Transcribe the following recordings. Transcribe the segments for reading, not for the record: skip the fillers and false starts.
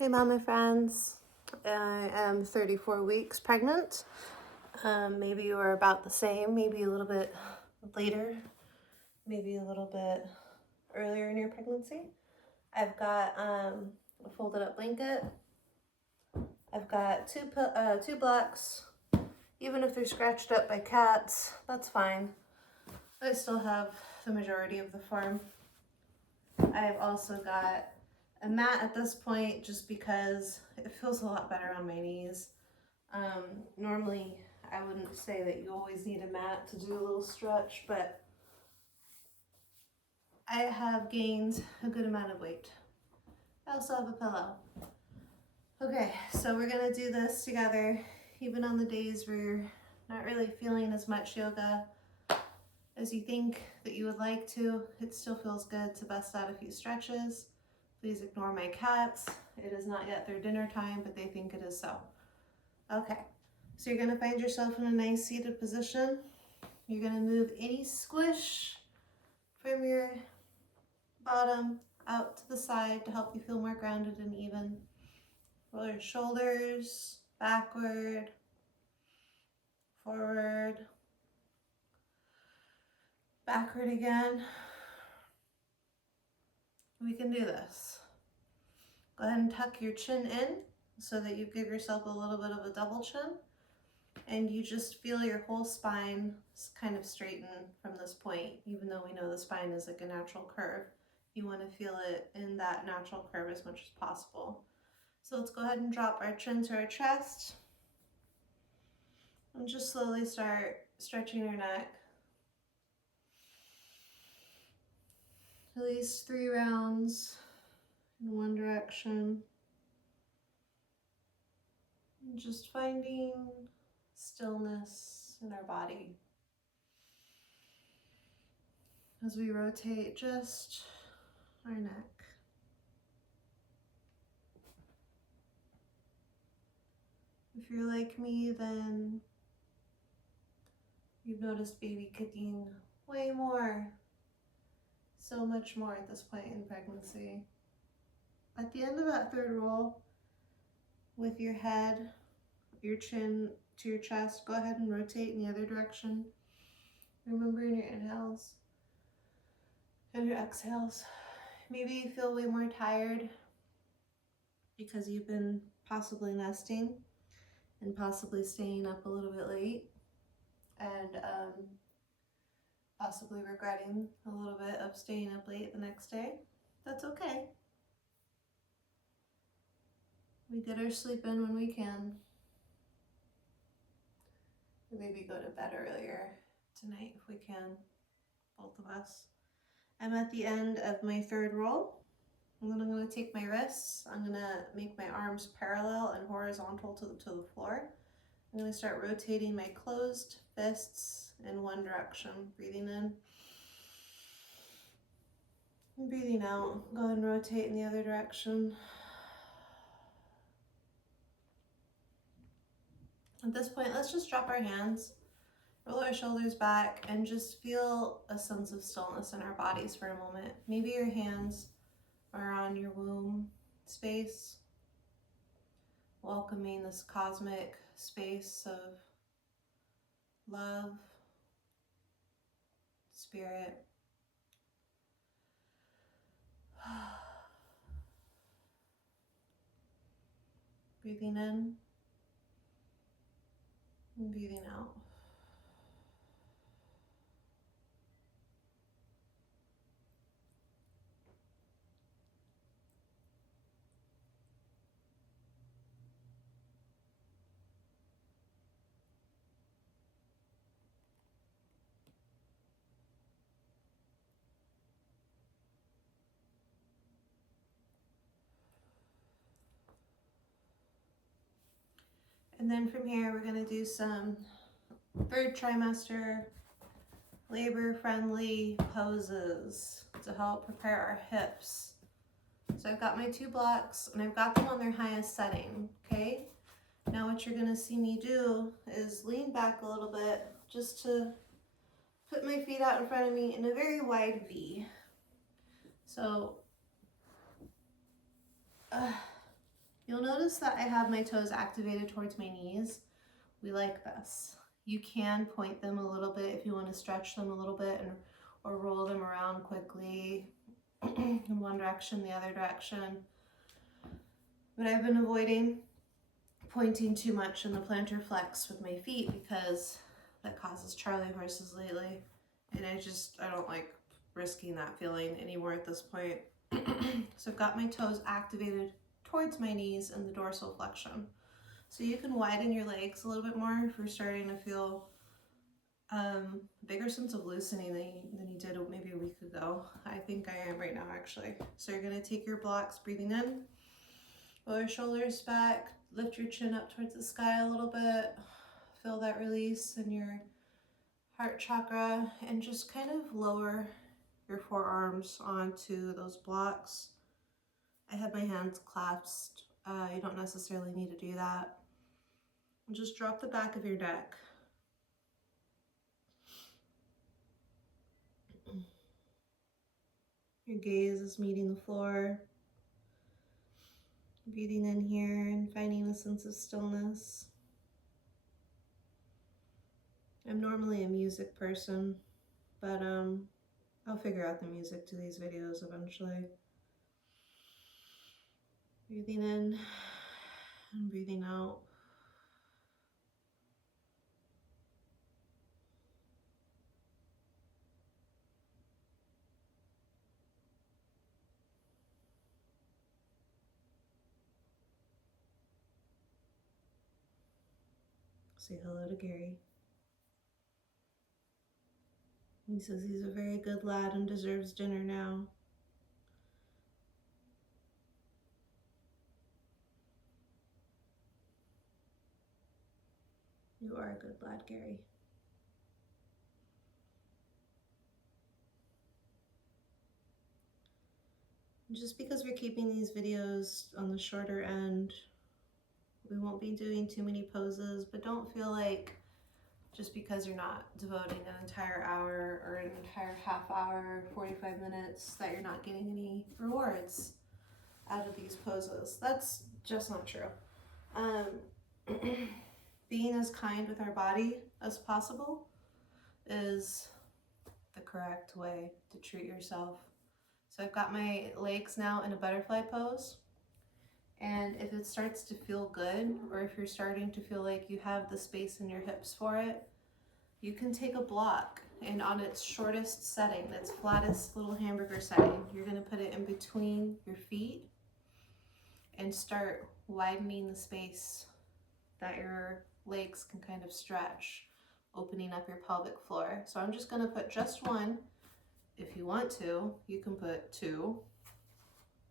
Hey mama friends, I am 34 weeks pregnant. Maybe you are about the same, maybe a little bit later, maybe a little bit earlier in your pregnancy. I've got a folded up blanket. I've got two blocks. Even if they're scratched up by cats, that's fine. I still have the majority of the farm. I've also got a mat at this point just because it feels a lot better on my knees. Normally I wouldn't say that you always need a mat to do a little stretch, but I have gained a good amount of weight. I also have a pillow. Okay, so we're gonna do this together, even on the days where you're not really feeling as much yoga as you think that you would like to. It still feels good to bust out a few stretches. Please ignore my cats. It is not yet their dinner time, but they think it is so. Okay, so you're gonna find yourself in a nice seated position. You're gonna move any squish from your bottom out to the side to help you feel more grounded and even. Roll your shoulders backward, forward, backward again. We can do this. Go ahead and tuck your chin in so that you give yourself a little bit of a double chin, and you just feel your whole spine kind of straighten from this point. Even though we know the spine is like a natural curve, you want to feel it in that natural curve as much as possible. So let's go ahead and drop our chin to our chest and just slowly start stretching your neck. At least 3 rounds in one direction. And just finding stillness in our body as we rotate just our neck. If you're like me, then you've noticed baby kicking way more, so much more at this point in pregnancy. At the end of that third roll, with your head, your chin to your chest, go ahead and rotate in the other direction. Remembering your inhales and your exhales. Maybe you feel way more tired because you've been possibly nesting and possibly staying up a little bit late and possibly regretting a little bit of staying up late the next day. That's okay. We get our sleep in when we can. Maybe go to bed earlier tonight if we can, both of us. I'm at the end of my third roll. I'm gonna take my wrists. I'm gonna make my arms parallel and horizontal to the floor. I'm gonna start rotating my closed fists in one direction. Breathing in. And breathing out. Go ahead and rotate in the other direction. At this point, let's just drop our hands, roll our shoulders back, and just feel a sense of stillness in our bodies for a moment. Maybe your hands are on your womb space, welcoming this cosmic space of love, spirit. Breathing in and breathing out. And then from here, we're gonna do some third trimester labor-friendly poses to help prepare our hips. So I've got my 2 blocks and I've got them on their highest setting, okay? Now what you're gonna see me do is lean back a little bit just to put my feet out in front of me in a very wide V. So You'll notice that I have my toes activated towards my knees. We like this. You can point them a little bit if you want to stretch them a little bit or roll them around quickly in one direction, the other direction. But I've been avoiding pointing too much in the plantar flex with my feet because that causes Charlie horses lately. And I don't like risking that feeling anymore at this point. So I've got my toes activated towards my knees and the dorsal flexion. So you can widen your legs a little bit more if you're starting to feel a bigger sense of loosening than you did maybe a week ago. I think I am right now, actually. So you're gonna take your blocks, breathing in, lower shoulders back, lift your chin up towards the sky a little bit, feel that release in your heart chakra, and just kind of lower your forearms onto those blocks. I have my hands clasped. You don't necessarily need to do that. And just drop the back of your neck. Your gaze is meeting the floor. Breathing in here and finding a sense of stillness. I'm normally a music person, but I'll figure out the music to these videos eventually. Breathing in and breathing out. Say hello to Gary. He says he's a very good lad and deserves dinner now. You are a good lad, Gary. Just because we're keeping these videos on the shorter end, we won't be doing too many poses, but don't feel like just because you're not devoting an entire hour or an entire half hour, 45 minutes, that you're not getting any rewards out of these poses. That's just not true. Being as kind with our body as possible is the correct way to treat yourself. So I've got my legs now in a butterfly pose. And if it starts to feel good, or if you're starting to feel like you have the space in your hips for it, you can take a block, and on its shortest setting, its flattest little hamburger setting, you're gonna put it in between your feet and start widening the space that your legs can kind of stretch, opening up your pelvic floor. So I'm just gonna put just one. If you want to, you can put two.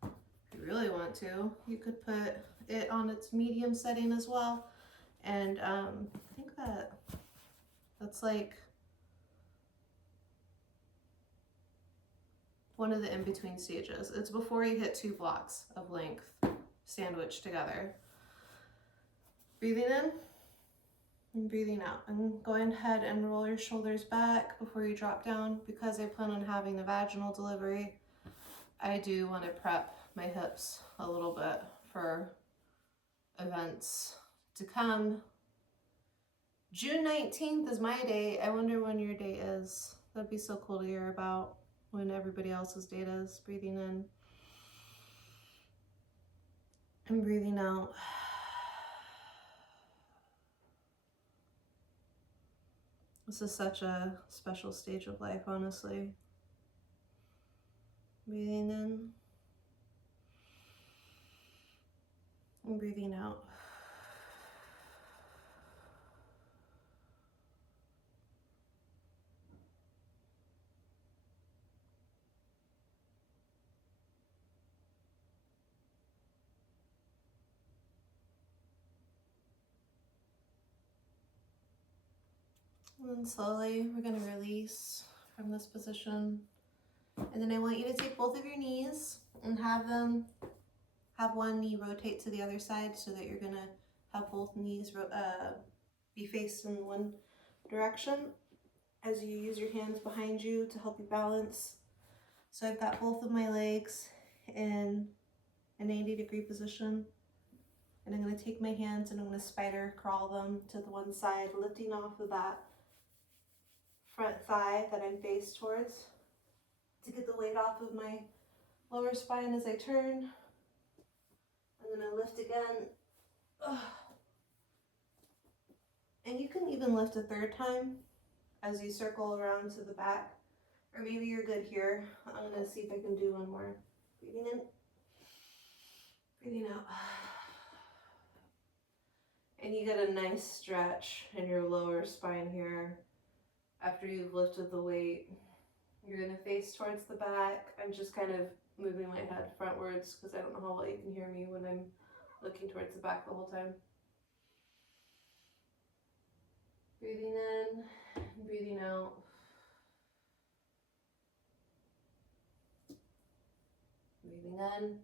If you really want to, you could put it on its medium setting as well. And I think that's like one of the in-between stages. It's before you hit 2 blocks of length sandwiched together. Breathing in and breathing out. And go ahead and roll your shoulders back before you drop down. Because I plan on having a vaginal delivery, I do want to prep my hips a little bit for events to come. June 19th is my date. I wonder when your date is. That'd be so cool to hear about when everybody else's date is. Breathing in and breathing out. This is such a special stage of life, honestly. Breathing in and breathing out. And then slowly we're going to release from this position. And then I want you to take both of your knees and have one knee rotate to the other side, so that you're going to have both knees be faced in one direction as you use your hands behind you to help you balance. So I've got both of my legs in a 90-degree position. And I'm going to take my hands and I'm going to spider crawl them to the one side, lifting off of that front thigh that I'm face towards to get the weight off of my lower spine as I turn. I'm going to lift again. And you can even lift a third time as you circle around to the back. Or maybe you're good here. I'm going to see if I can do one more. Breathing in, breathing out. And you get a nice stretch in your lower spine here after you've lifted the weight. You're going to face towards the back. I'm just kind of moving my head frontwards because I don't know how well you can hear me when I'm looking towards the back the whole time. Breathing in and breathing out. Breathing in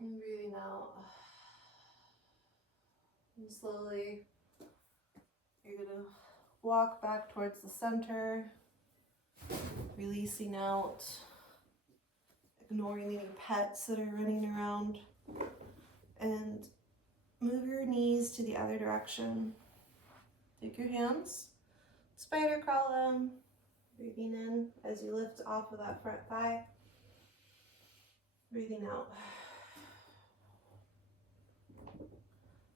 and breathing out. And slowly, you're going to walk back towards the center, releasing out, ignoring any pets that are running around, and move your knees to the other direction. Take your hands, spider crawl them, breathing in as you lift off of that front thigh, breathing out.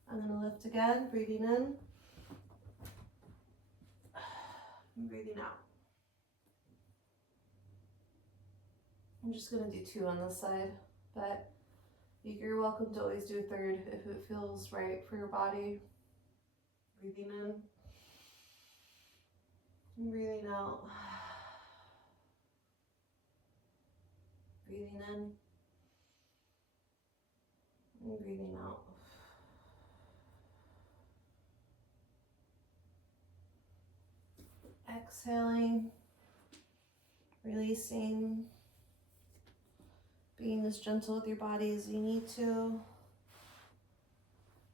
I'm going to lift again, breathing in, and breathing out. I'm just going to do 2 on this side, but you're welcome to always do a third if it feels right for your body. Breathing in and breathing out. Breathing in and breathing out. Exhaling, releasing, being as gentle with your body as you need to.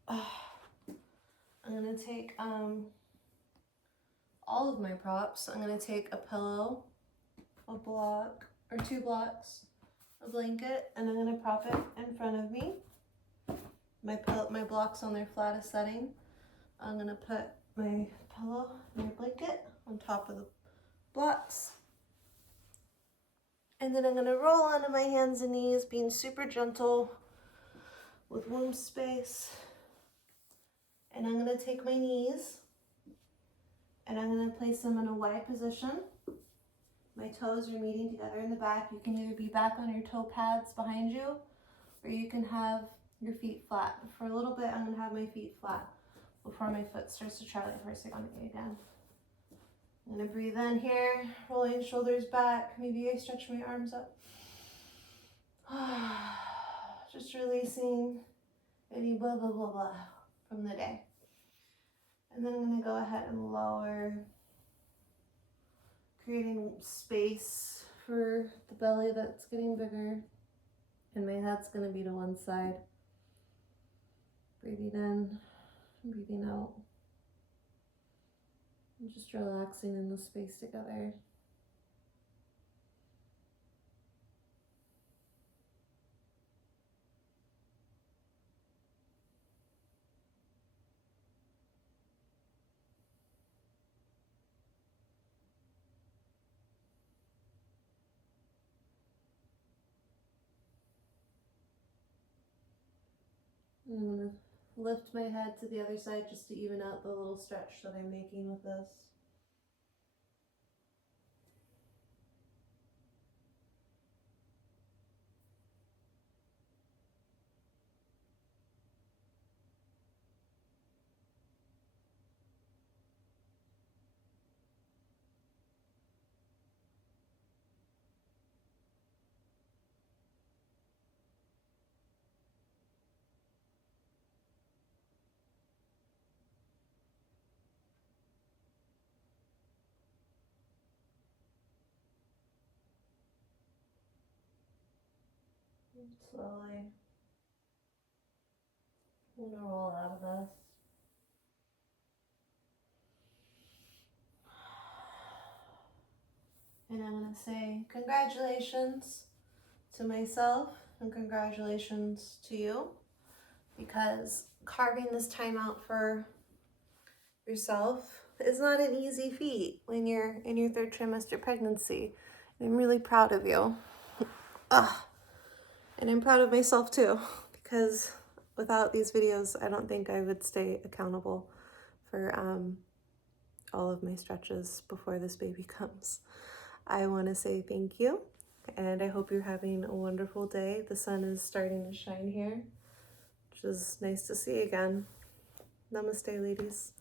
I'm going to take all of my props. I'm going to take a pillow, a block, or 2 blocks, a blanket, and I'm going to prop it in front of me. My block's on their flattest setting. I'm going to put my pillow and my blanket on top of the blocks. And then I'm going to roll onto my hands and knees, being super gentle with womb space. And I'm going to take my knees and I'm going to place them in a wide position. My toes are meeting together in the back. You can either be back on your toe pads behind you, or you can have your feet flat. For a little bit, I'm going to have my feet flat before my foot starts to travel for a second again. I'm going to breathe in here, rolling shoulders back. Maybe I stretch my arms up. Just releasing any blah, blah, blah, blah from the day. And then I'm going to go ahead and lower, creating space for the belly that's getting bigger. And my head's going to be to one side. Breathing in, breathing out. And just relaxing in the space together. I'm going to lift my head to the other side just to even out the little stretch that I'm making with this. And slowly, I'm going to roll out of this. And I'm going to say congratulations to myself and congratulations to you because carving this time out for yourself is not an easy feat when you're in your 3rd trimester pregnancy. And I'm really proud of you. Ugh. And I'm proud of myself too, because without these videos, I don't think I would stay accountable for all of my stretches before this baby comes. I want to say thank you, and I hope you're having a wonderful day. The sun is starting to shine here, which is nice to see again. Namaste, ladies.